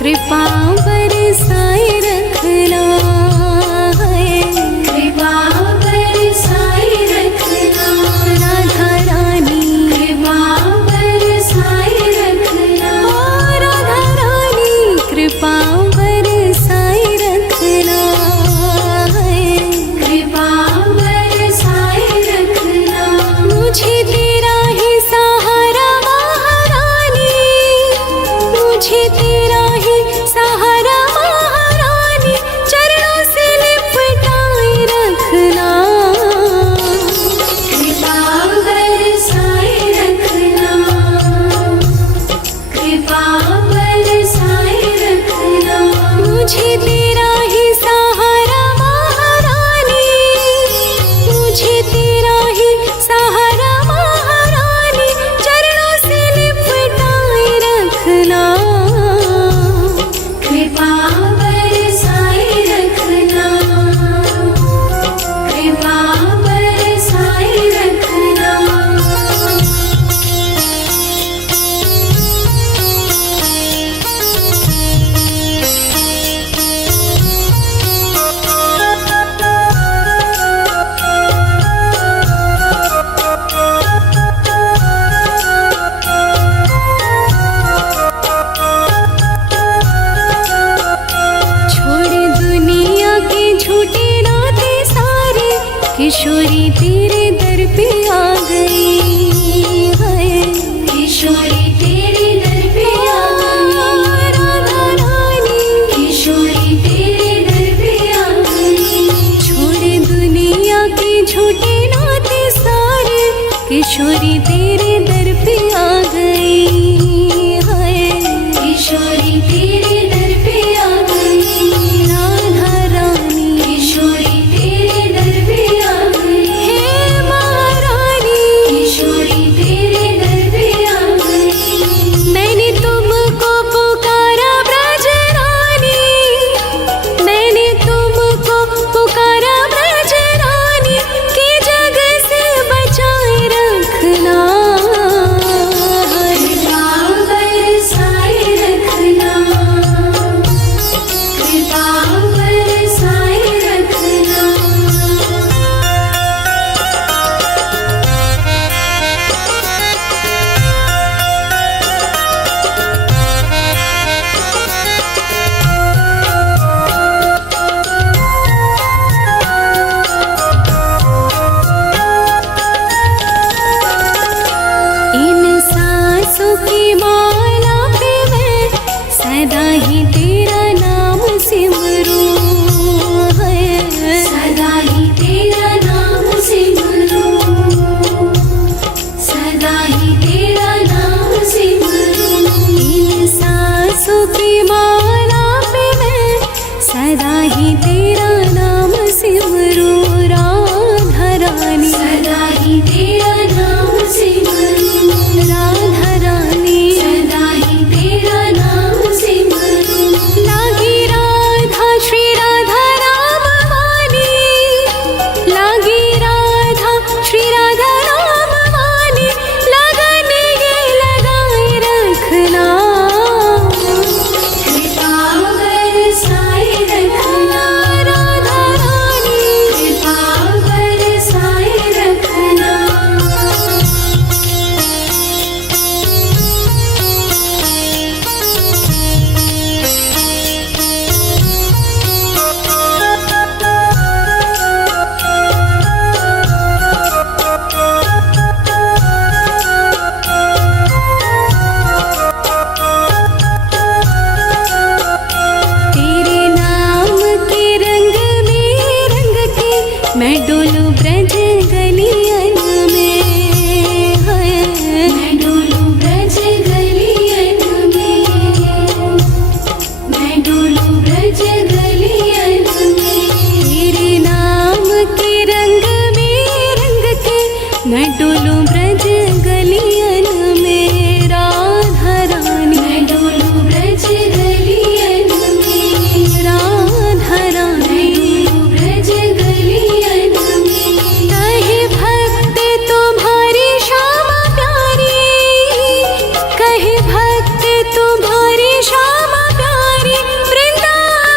कृपा बरसाए रखना है, कृपा बरसाए रखना, राधा रानी कृपा बरसाए रखना, राधा रानी कृपा बरसाए रखना है, कृपा बरसाए रखना। मुझे तेरा ही सहारा महारानी, मुझे तेरा ही सहारा महारानी, चरणों से लिपटाए रखना, कृपा बरसाए रखना, कृपा बरसाए रखना। मुझे तेरा ही सहारा महारानी, मुझे तेरा ही सहारा महारानी, चरणों से लिपटाए रखना, कृपा बरसाए रखना, कृपा बरसाए रखना। छोड़ दुनिया के झूठे नाते सारे, किशोरी तेरे दर पे आ गई है, किशोरी तेरे दर पे आ गई, राधा रानी किशोरी तेरे दर पे आ गई। छोड़ दुनिया के झूठे नाते सारे, किशोरी तेरे दर पे आ गई है, किशोरी तेरे दर पे आ गई, राधा रानी किशोरी तेरे दर पे आ गई, हे महारानी किशोरी तेरे दर पे आ गई। मैंने तुमको पुकारा ब्रज रानी, मैंने तुमको पुकारा ब्रज रानी, कि जग से बचाए रखना, कृपा बरसाए रखना, कृपा बरसाए रखना। इन सांसों की माला पे मैं सदा ही तेरा नाम सिमरूं है, सदा ही तेरा नाम सिमरूं, सदा ही तेरा नाम सिमरूं। इन सांसों की माला पे मैं सदा ही तेरा नाम सिमरूं, राधा रानी सदा ही तेरा नाम सिमरूं, राधा रानी सदा ही तेरा नाम सिमरूं। लागी राधा श्री राधा राम वाणी, लागी राधा श्री राधा राम वाणी, लगन ये लगाए रखना, कृपा बरसाए रखना, राधा रानी कृपा बरसाए रखना। तेरे नाम के रंग में रंग के मैं डोलूं ब्रज गलियन में है, मैं डोलूं ब्रज गलियन में, मैं डोलूं ब्रज गलियन में। तेरे नाम के रंग में रंग के मैं डोलूं ब्रज गलियन में, राधा रानी मैं डोलूं ब्रज गलियन में, राधा रानी मैं डोलूं ब्रज गलियन में। कहे भक्त तुम्हारी श्यामा प्यारी, कहे भक्त तुम्हारी श्यामा प्यारी, वृंदावन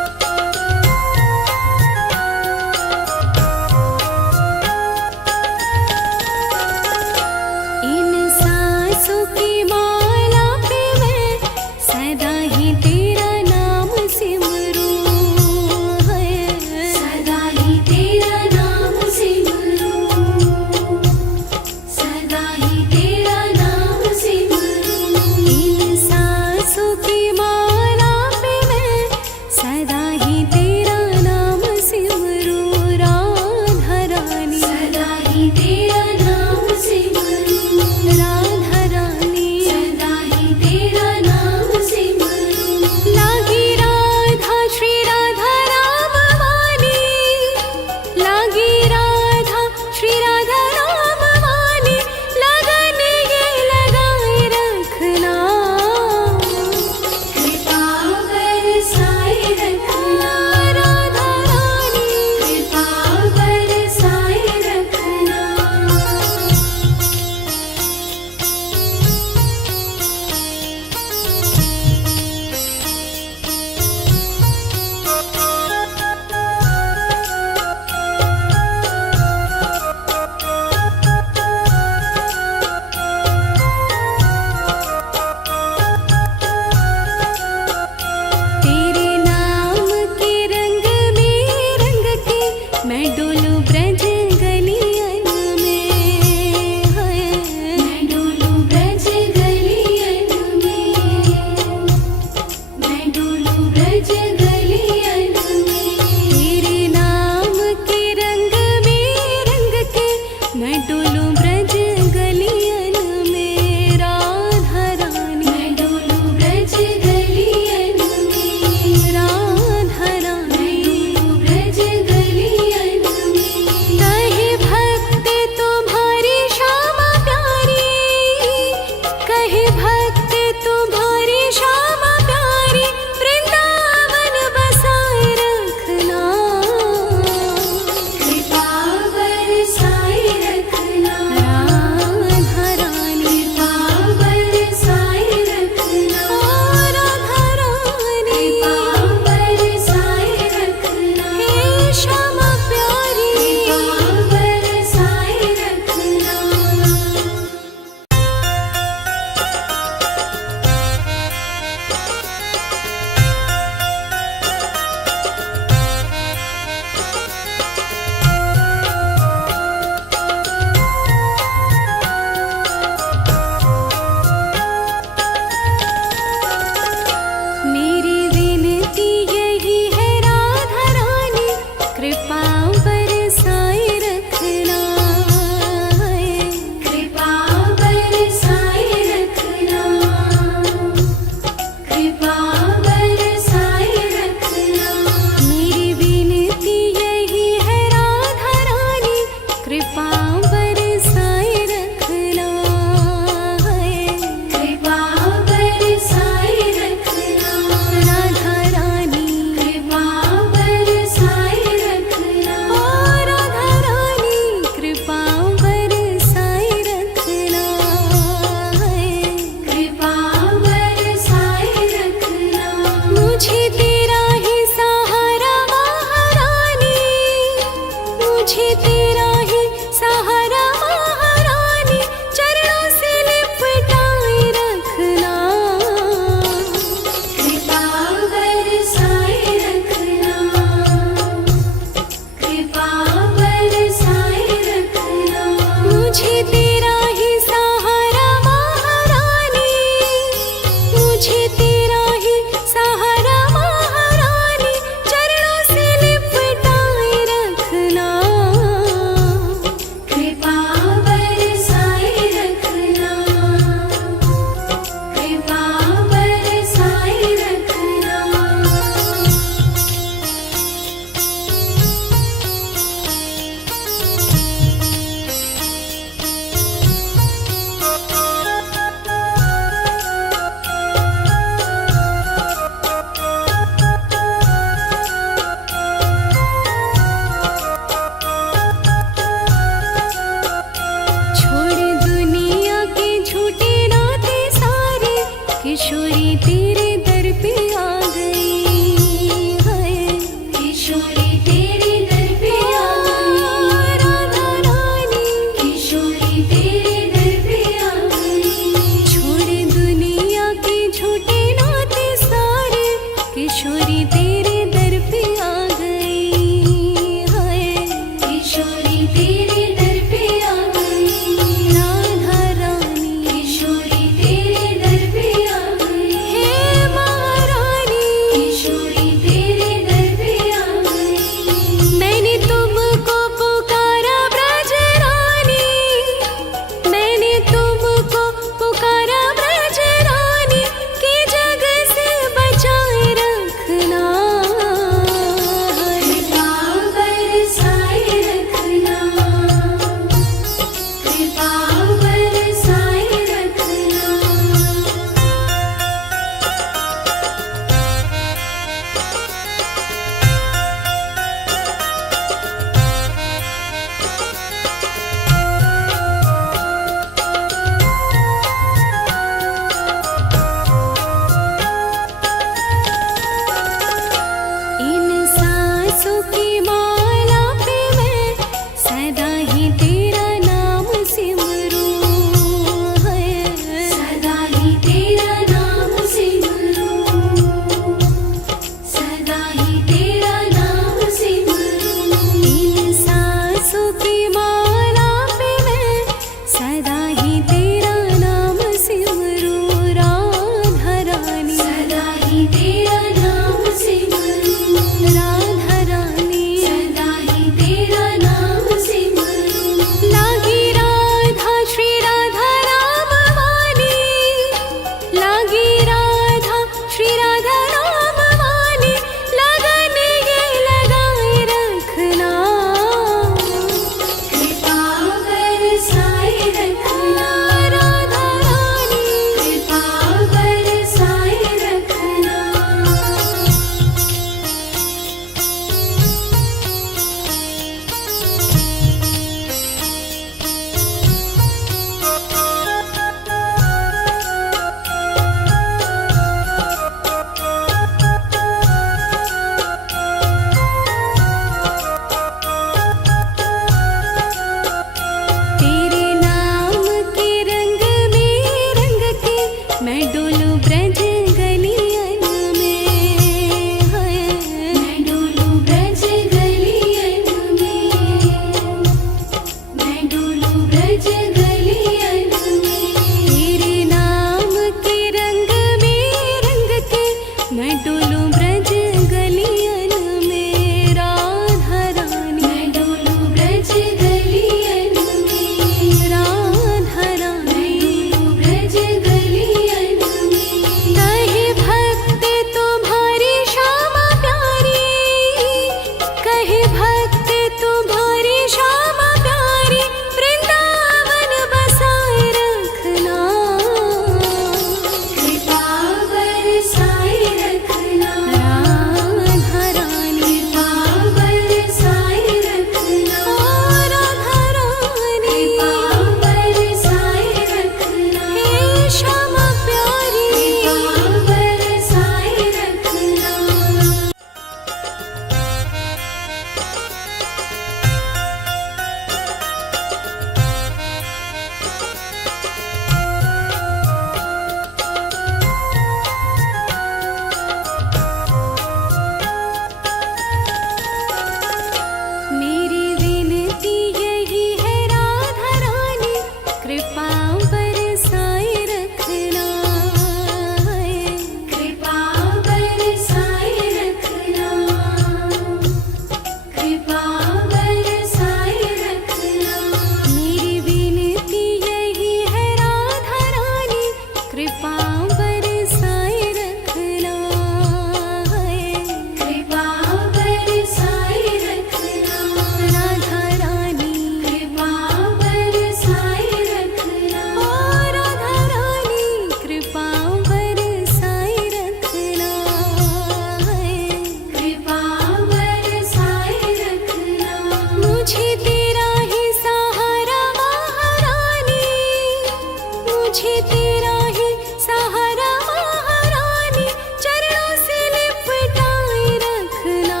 मुझे तेरा ही सहारा महारानी, चरणों से लिपटाए रखना।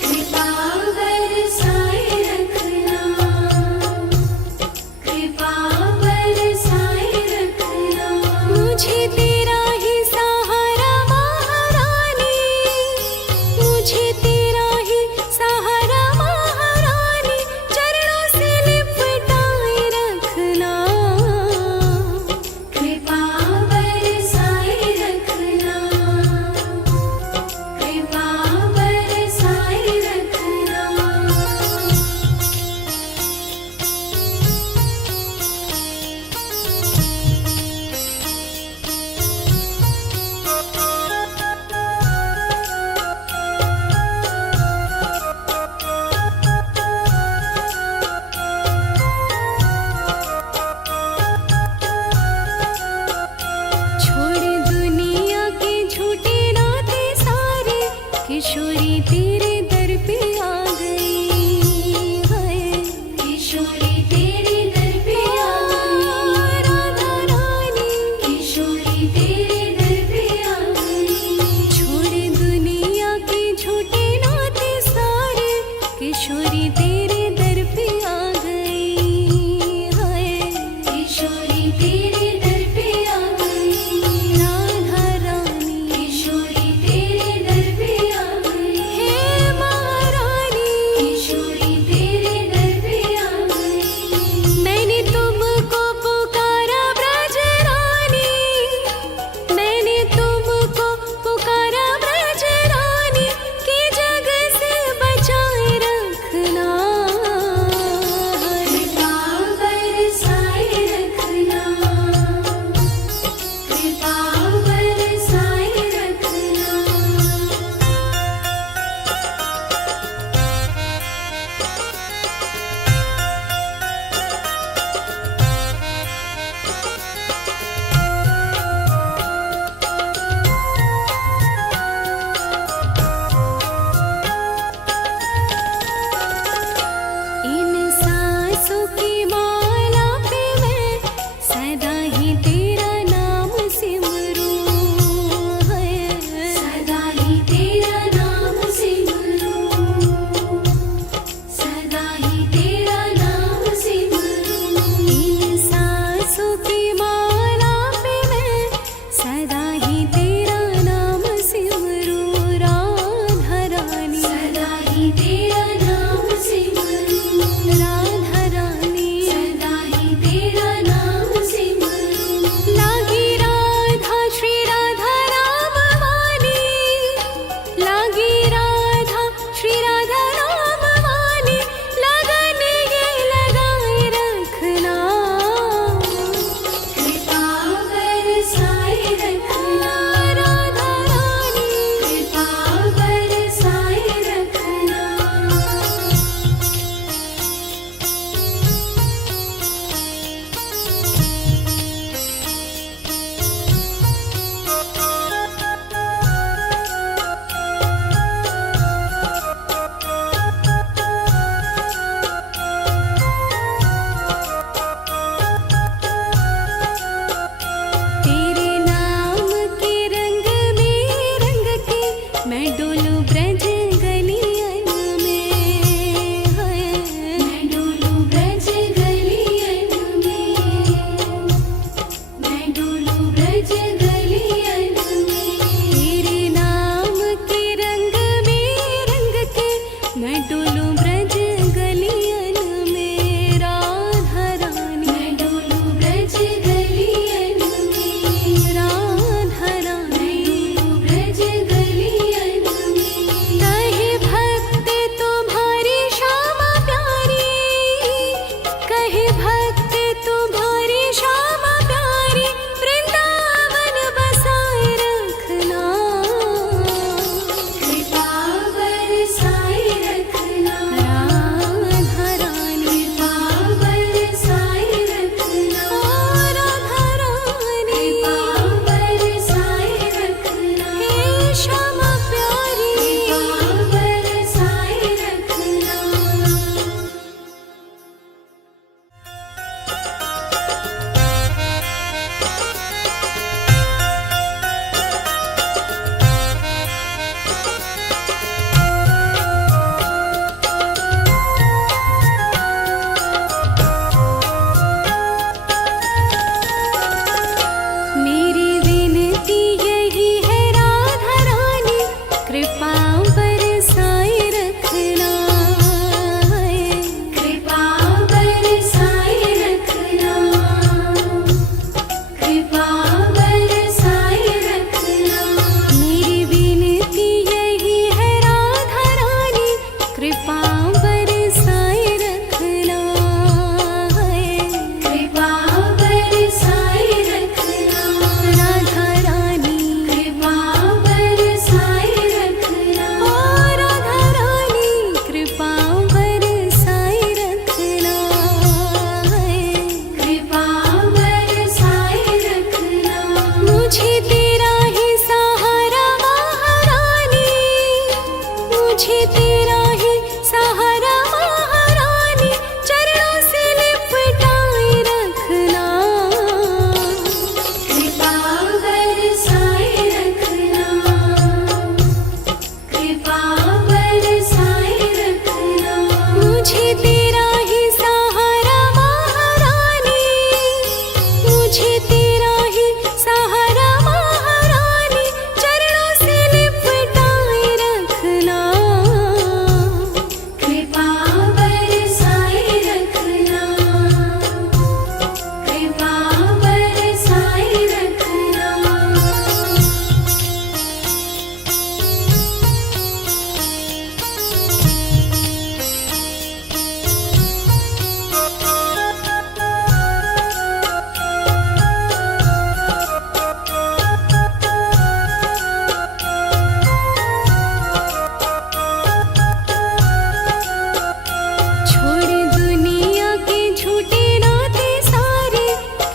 कृपा बरसाए रखना, कृपा बरसाए रखना। मुझे तेरा ही सहारा महारानी, मुझे तेरा ही सहारा महारानी, चरणों से लिपटाए रखना। कृपा बरसाए रखना, कृपा बरसाए रखना। छोड़ दुनिया के झूठे नाते सारे, किशोरी तेरे दर पे आ गई है। किशोरी तेरे दर पे आ गई, राधा रानी, किशोरी तेरे दर पे आ गई। छोड़ दुनिया के झूठे नाते सारे, किशोरी तेरे दर पे आ गई है। किशोरी तेरे दर पे आ गई, राधा रानी, किशोरी तेरे दर पे आ गई। हे महारानी, किशोरी तेरे दर पे आ गई। मैंने तुमको पुकारा ब्रज रानी, मैंने तुमको पुकारा ब्रज रानी, कि जग से बचाए रखना। कृपा बरसाए रखना,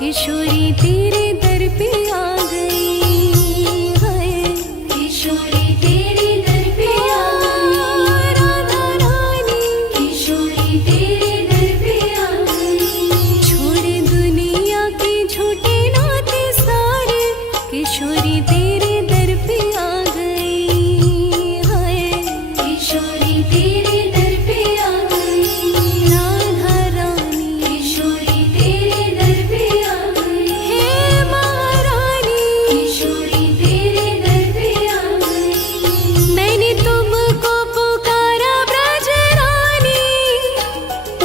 किशोरी तेरे दर पे आ गई है, किशोरी तेरे दर पे आ गई, राधा रानी किशोरी तेरे दर पे आ गई। छोड़ दुनिया के झूठे नाते सारे, किशोरी तेरे दर पे आ गई है, किशोरी तेरे दर पे आ गई, राधा रानी किशोरी तेरे दर पे आ गई, हे महारानी किशोरी तेरे दर पे आ गई। मैंने तुमको पुकारा ब्रज रानी,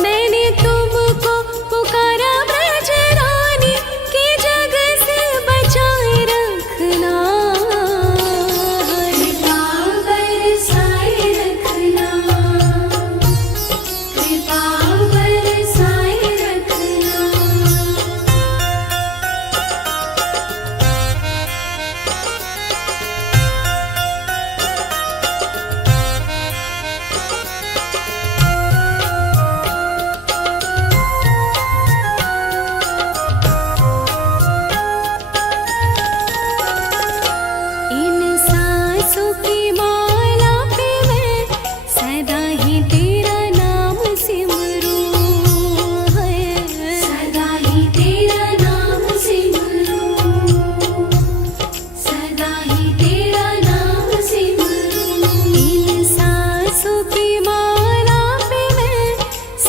मैंने तुमको पुकारा ब्रज रानी, कि जग से बचाए रखना, कृपा बरसाए रखना, कृपा बरसाए रखना। इन सांसों की माला पे मैं सदा ही तेरा नाम सिमरूं है, सदा ही तेरा नाम सिमरूं, सदा ही तेरा नाम सिमरूं। इन सांसों की माला पे मैं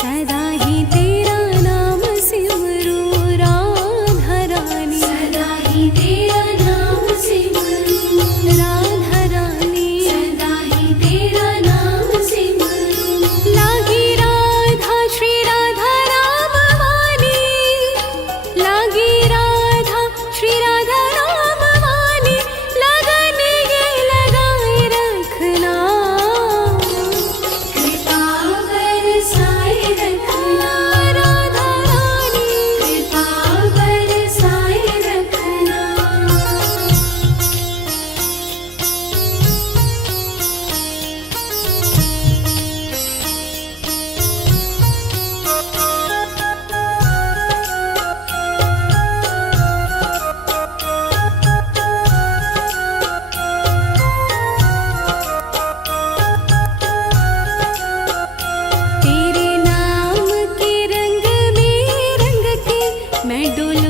सदा ही तेरा नाम सिमरूं, राधा रानी सदा ही तेरा नाम सिमरूं, राधा रानी सदा ही तेरा नाम सिमरूं। लागी राधा श्री राधा राम वाली, लागी राधा श्री राधा राम वाली, लगन ये लगाए रखना, कृपा बरसाए रखना, राधा रानी कृपा बरसाए रखना। तेरे नाम के रंग में रंग के मैं डोल